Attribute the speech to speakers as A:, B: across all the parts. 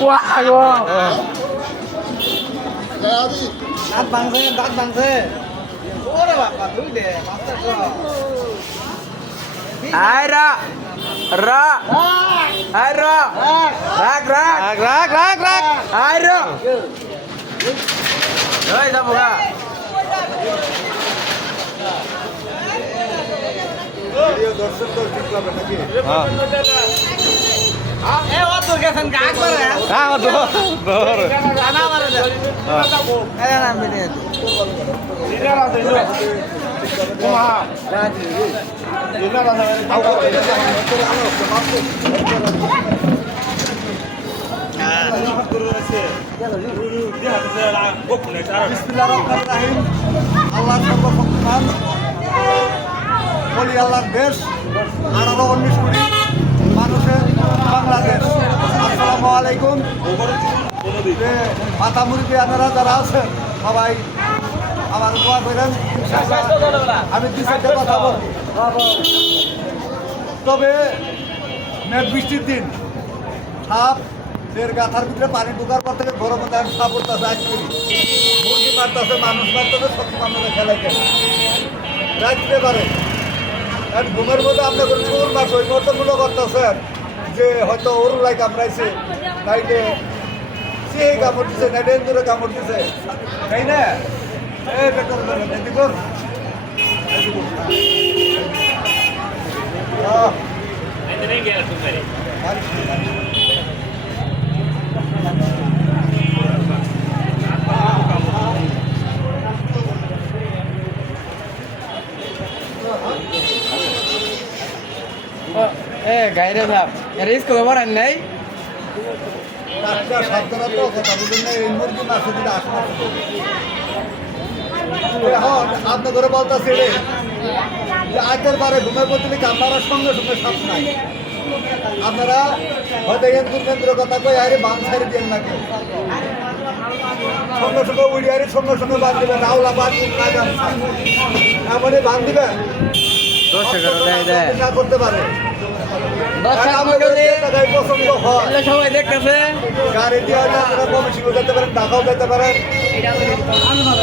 A: ওয়া গো
B: গাড়ি
A: দাঁত ভাঙছে দাঁত ভাঙছে ওরে বাবা তুই দে
C: আয় রা। রা আয় রা রাখ। রাখ
A: রাখ রাখ রাখ।
C: আয় রা ওই যাব গা
B: ভিডিও দর্শন তো ঠিক হবে নাকি?
C: হ্যাঁ।
B: আল্লাহ সর্বশক্তিমান বলি আল্লাহর দেশ আঠারো উনিশ কোটি মাথা মুরগি আনারা যারা আছেন, সবাই আমার করেন আমি দু চারটে কথা তবে মেঘ বৃষ্টির দিন, সাপ এর গাথার ভিতরে পানি ঢোকার পর থেকে গরম আমি সাপ উঠতেছে মুরগি মারতেছে, মানুষ মারতেছে শক্তি মানুষের খেলাই খেলে রাখতে পারে? ঘুমের মধ্যে আপনার চোর মাছ মনে করতেছেন, যে হয়তো ওর লাই কামড়াইছে নাইলে সে কামড় দিছে নাইলে এন্দুরে কামড় দিছে তাই না?
C: এ গাইরে সাহেব রিস্ক খবর আন নাই।
B: টাটকা সাবধানা তো কথা বুঝলেন এই মুরগি মাছে দিলে আসে এখন আপনার ঘরে বলতেছে রে। যে আগের বারে ঘুমের বদলে আপনারা সঙ্গে সঙ্গে সাপ নাই। আপনারা হয়তো এন্দুর কেন্দ্র কথা কই আরে বান ছাড়ি দিয়ে নাকি। সঙ্গে সঙ্গে উড়িয়ারে সঙ্গে সঙ্গে বান দিবেন আওলা বান লাগান এমনই বান দিবেন। না করতে পারে
C: সবাই দেখতেছে।
B: গাড়ি দিয়ে হয়তো আপনারা কমিশনও যেতে পারেন ঢাকাও যেতে পারেন।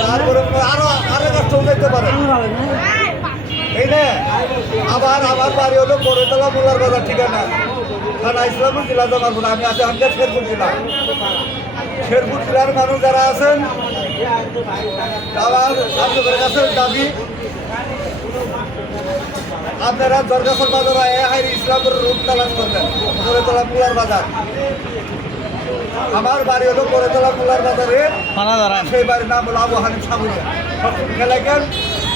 B: তারপরে আরও আরও কাস্টম যেতে পারেন। এই না আবার আমার বাড়ি হলো বড়তলা মোলার বাজার ঠিকানা। থানা ইসলামপুর জেলা জামালপুর। আমি আছি আমাদের শেরপুর জেলা। শেরপুর জেলার মানুষ যারা আছেন আবার আপনাদের কাছে দাবি আপনারা দরগাছর বাজার এ হাইরি ইসলামের রূপ তালাশ করবেন। বড়তলা মোলার বাজার। আমার বাড়ি হলো বড়তলা মোলার বাজারে। সেই বাড়ির নাম হলো আবু হানিফ সাবুরে। সবসময় খেলাই গেল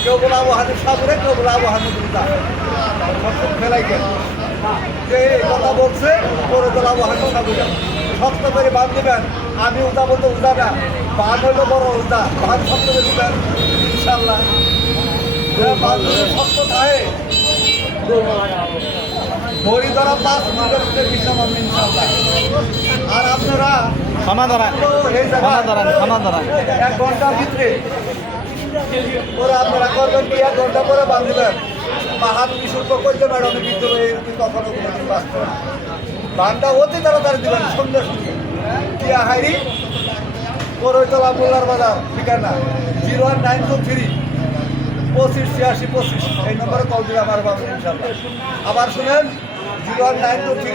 B: কেউ বলে আবু হানিফ সাবুরে কেউ বলে আবু হানিফ রুদা সবসময় খেলাই গেল যে এই কথা বলছে বড়তলা আবু হানিফ সাবুরে। শক্ত করে বাদ দিবেন। আমি উদা বলতে উদা না। বান হইল বড় উদা বান শক্ত করে দিবেন। ইনশাল্লাহ যে বান শক্ত থাকে। দড়ি ধরা পাঁচ মিনিটের বিশ্রাম আমি ইনশাল্লাহ আর আপনারা
A: ক্ষমা
B: এই
A: ক্ষমা ধরেন ক্ষমা ধরেন।
B: এক ঘণ্টার ভিতরে পরে আপনারা করবেন কি? এক ঘণ্টা পরে বাঁধবেন বা হাত বিশুল্ক করতে ম্যাডাম ভিতরে এরকম কখনো কোনোদিন বাঁচতে না। বানটা অতি তাড়াতাড়ি দেবেন সঙ্গে সঙ্গে টিয়া হাইরি করৈতলা মোল্লার বাজার ঠিকানা। Zero one nine two three. পঁচিশ ছিয়াশি পঁচিশ। এই নম্বরে কল দিলে আমার বাবু ইনশাল্লাহ আবার শুনেন zero one nine two three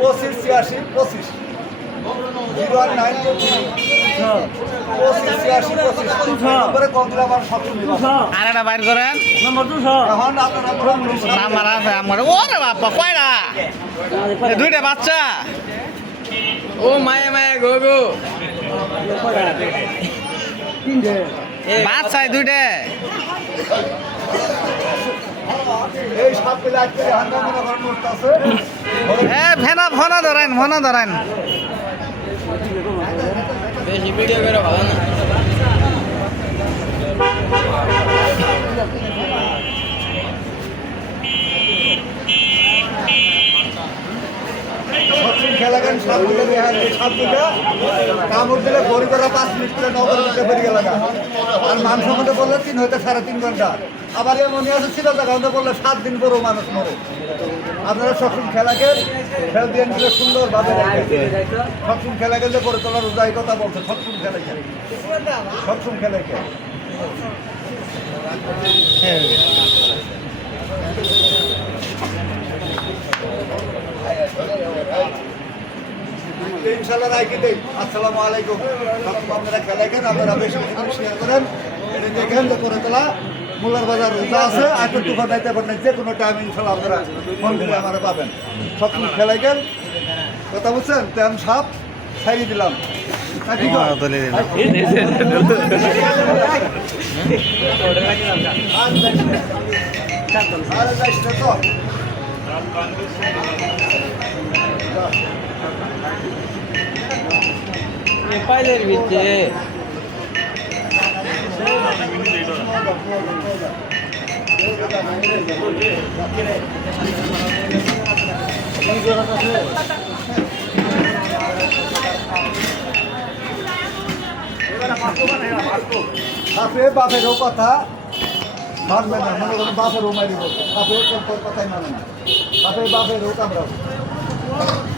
B: পঁচিশ ছিয়াশি পঁচিশ। Zero one nine two three পঁচিশ ছিয়াশি পঁচিশ। নম্বরে কল দিলে আমার সফল
A: আর একটা বাইর করেন।
B: এখন আপনারা ফোন
A: আছে। আমার। ওরে বাবা কয়টা? দুইটা বাচ্চা।
C: ও মায়ে মায়ে গো গো।
A: বাচ্চা দুইটা।
B: হান্ডা মনে করেন উঠতেছে
A: ফেনা ফোনা ধরেন ফোনা ধরেন।
C: বেশি ভিডিও করে ভালো না।
B: সাত দিকে কামড় দিলে করা পাঁচ মিনিট করে নগর দিতে বেরিয়ে লাগা আর মানুষ মধ্যে বললে তিন হইতে সাড়ে তিন ঘণ্টা আবার এমনই আছে ছিল জায়গা বললে সাত দিন পরেও মানুষ মরে আপনারা সবসময় খেলাকে খেল দিয়ে নিলে সুন্দরভাবে সবসময় খেলা গেলে করে তোলার উদয় কথা বলছে সবসময় খেলা খেলে সবসময় খেলা খেলে ইনশাল্লাহ রাখি দেই? আসসালামু আলাইকুম। আপনারা খেলা আপনারা বেশি শেয়ার করেন দেখেন যে করে তোলা মোল্লার বাজার রোজা আছে একটু তুফান দাইতে পারেন যে কোনো টাইম ইনশাল্লাহ আপনারা মন্দিরে আমার পাবেন। সবসময় খেলাই গেল কথা বলছেন? তেম সাপ ছাড়িয়ে দিলাম। আর কি কয়? আর যাইস না। আর যাইস না তো।
C: পাইলের ভিতরে
B: বাপে, বাপেরও কথা মানবে না মনে করুন বাপেরও মারি বাপের কথাই মানে না বাপে বাপেরও কামড়াবো Thank you.